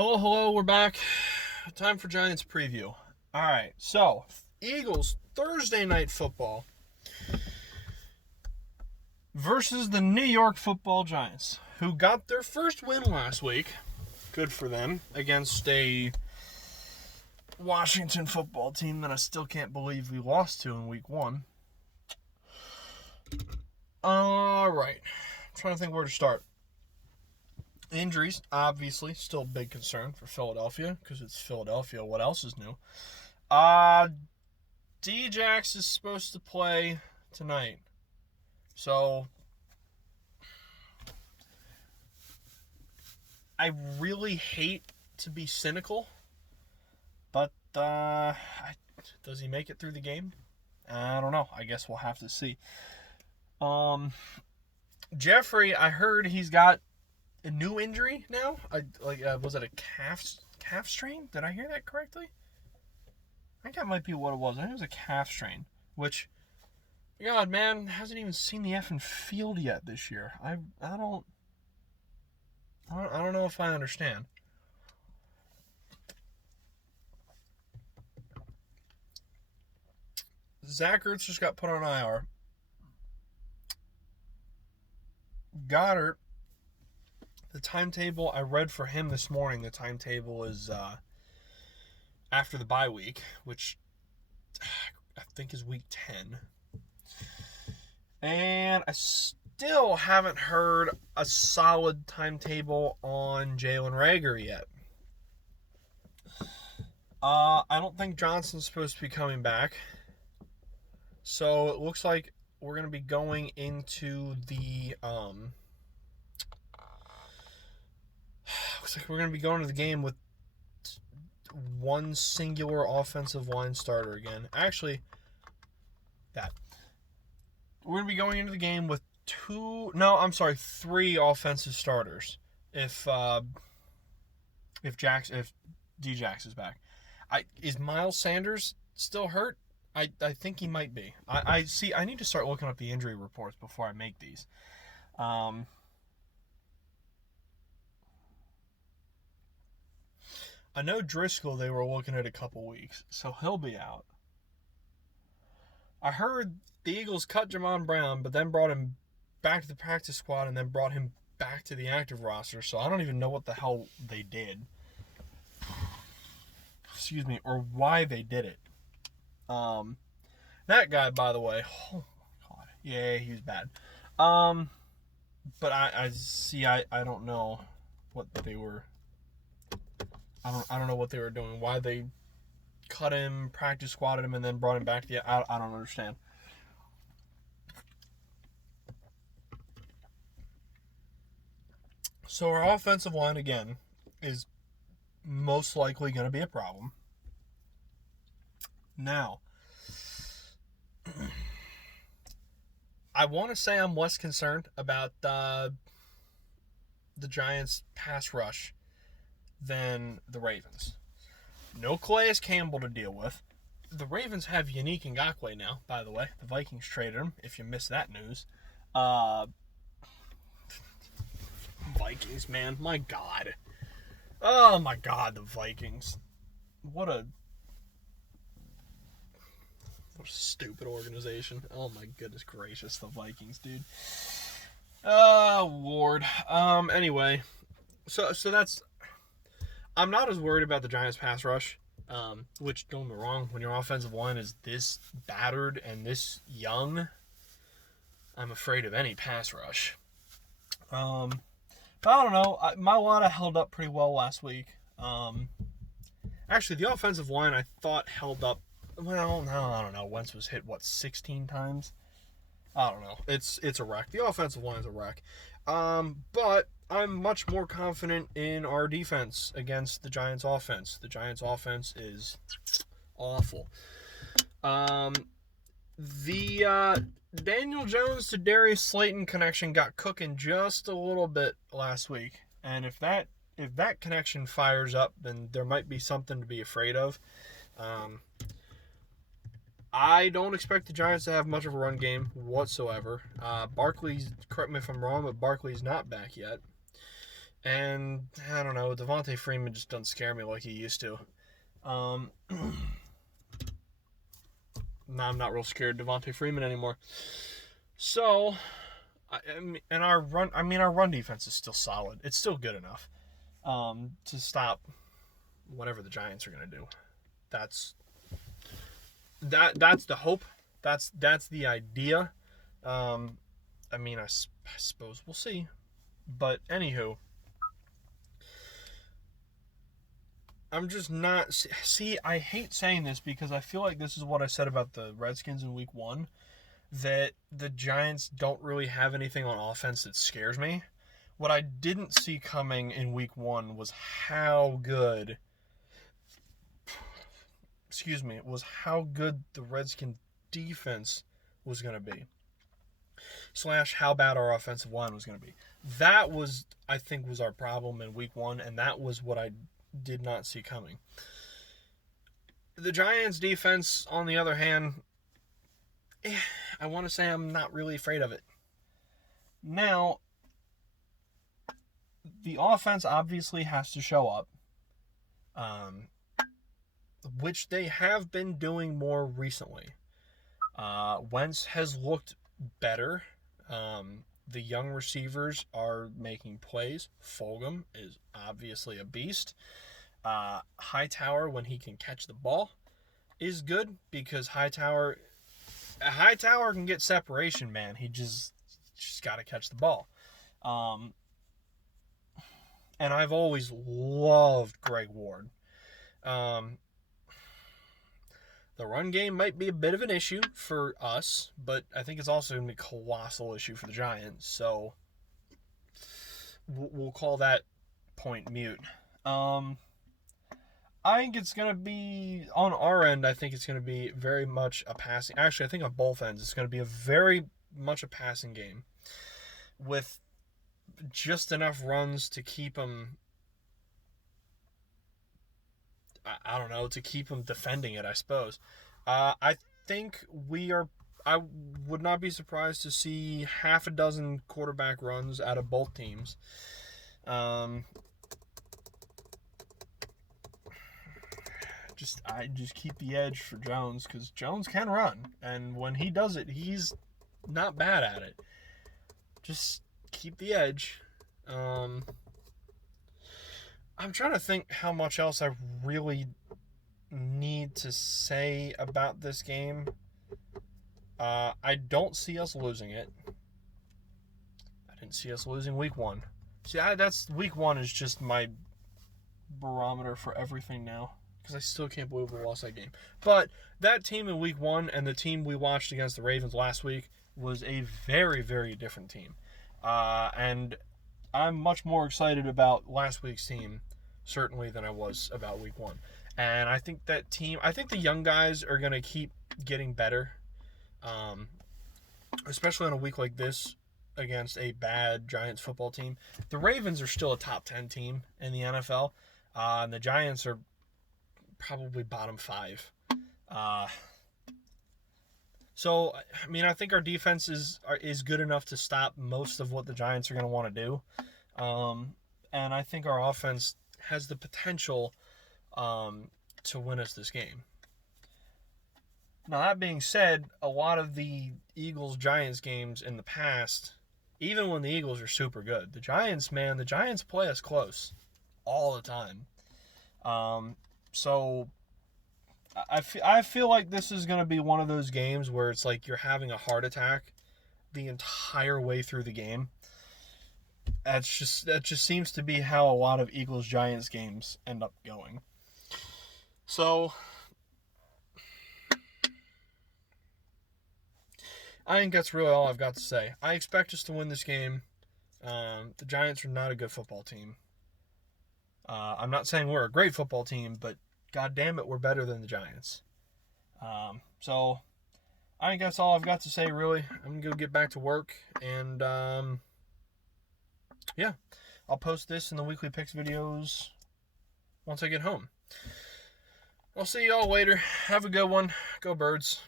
Hello, we're back. Time for Giants preview. All right, so Eagles Thursday night football versus the New York Football Giants, who got their first win last week. Good for them against a Washington football team that I still can't believe we lost to in week 1. All right, I'm trying to think where to start. Injuries, obviously, still a big concern for Philadelphia because it's Philadelphia. What else is new? Djax is supposed to play tonight. So, I really hate to be cynical, but does he make it through the game? I don't know. I guess we'll have to see. Jeffrey, I heard he's got a new injury now. Was it a calf strain? Did I hear that correctly? I think that might be what it was. I think it was a calf strain, which, God, man, hasn't even seen the effing field yet this year. I don't know if I understand. Zach Ertz just got put on IR. Goddard, the timetable I read for him this morning, the timetable is after the bye week, which I think is week 10. And I still haven't heard a solid timetable on Jalen Reagor yet. I don't think Johnson's supposed to be coming back. So it looks like we're going to be going into the game with one singular offensive line starter again. Actually, we're going to be going into the game with three offensive starters if Djax is back. Is Miles Sanders still hurt? I think he might be. I need to start looking up the injury reports before I make these. I know Driscoll, they were looking at a couple weeks, so he'll be out. I heard the Eagles cut Jamon Brown, but then brought him back to the practice squad and then brought him back to the active roster, so I don't even know what the hell they did. Excuse me, or why they did it. That guy, by the way, oh my God, yeah, he was bad. But I don't know what they were. I don't know what they were doing. Why they cut him, practice squatted him, and then brought him back to the. I don't understand. So our offensive line again is most likely going to be a problem. Now, I want to say I'm less concerned about the Giants' pass rush than the Ravens. No Calais Campbell to deal with. The Ravens have Yannick Ngakoue now, by the way. The Vikings traded him, if you missed that news. Vikings, man. My God. Oh, my God, the Vikings. What a stupid organization. Oh, my goodness gracious, the Vikings, dude. Oh, Lord. Anyway, so that's... I'm not as worried about the Giants' pass rush, which, don't get me wrong, when your offensive line is this battered and this young, I'm afraid of any pass rush. But I don't know. Mailata held up pretty well last week. Actually, the offensive line I thought held up. Well, no, I don't know. Wentz was hit, 16 times? I don't know. It's a wreck. The offensive line is a wreck. But I'm much more confident in our defense against the Giants' offense. The Giants' offense is awful. The Daniel Jones to Darius Slayton connection got cooking just a little bit last week, and if that connection fires up, then there might be something to be afraid of. I don't expect the Giants to have much of a run game whatsoever. Barkley's, correct me if I'm wrong, but Barkley's not back yet. And I don't know, Devontae Freeman just doesn't scare me like he used to. No, I'm not real scared of Devontae Freeman anymore. So, our run defense is still solid. It's still good enough to stop whatever the Giants are going to do. That's the hope. That's the idea. I suppose we'll see. But anywho, I'm just not... See, I hate saying this because I feel like this is what I said about the Redskins in Week 1, that the Giants don't really have anything on offense that scares me. What I didn't see coming in Week 1 was how good... was how good the Redskins defense was going to be. / how bad our offensive line was going to be. That was, I think, was our problem in Week 1, and that was what I did not see coming. The Giants' defense, on the other hand, I want to say I'm not really afraid of it. Now, the offense obviously has to show up, which they have been doing more recently. Wentz has looked better. The young receivers are making plays. Fulgham is obviously a beast. Hightower, when he can catch the ball, is good because Hightower can get separation, man. He just got to catch the ball. And I've always loved Greg Ward. The run game might be a bit of an issue for us, but I think it's also going to be a colossal issue for the Giants. So we'll call that point mute. I think it's going to be, on our end, I think it's going to be very much a passing. Actually, I think on both ends, it's going to be a very much a passing game with just enough runs to keep them, I don't know, to keep them defending it, I suppose. I think I would not be surprised to see half a dozen quarterback runs out of both teams. I just keep the edge for Jones because Jones can run, and when he does it, he's not bad at it. Just keep the edge. I'm trying to think how much else I really need to say about this game. I don't see us losing it. I didn't see us losing Week 1. See, that's Week 1 is just my barometer for everything now, because I still can't believe we lost that game. But that team in Week 1 and the team we watched against the Ravens last week was a very, very different team. And I'm much more excited about last week's team, certainly, than I was about Week 1. And I think the young guys are going to keep getting better, especially on a week like this against a bad Giants football team. The Ravens are still a top 10 team in the NFL, and the Giants are probably bottom 5. So, I think our defense is good enough to stop most of what the Giants are going to want to do. And I think our offense has the potential to win us this game. Now, that being said, a lot of the Eagles-Giants games in the past, even when the Eagles are super good, the Giants play us close all the time. So I feel like this is going to be one of those games where it's like you're having a heart attack the entire way through the game. That just seems to be how a lot of Eagles-Giants games end up going. So I think that's really all I've got to say. I expect us to win this game. The Giants are not a good football team. I'm not saying we're a great football team, but God damn it, we're better than the Giants. So I think that's all I've got to say, really. I'm going to go get back to work, and yeah, I'll post this in the weekly picks videos once I get home. I'll see y'all later. Have a good one. Go Birds.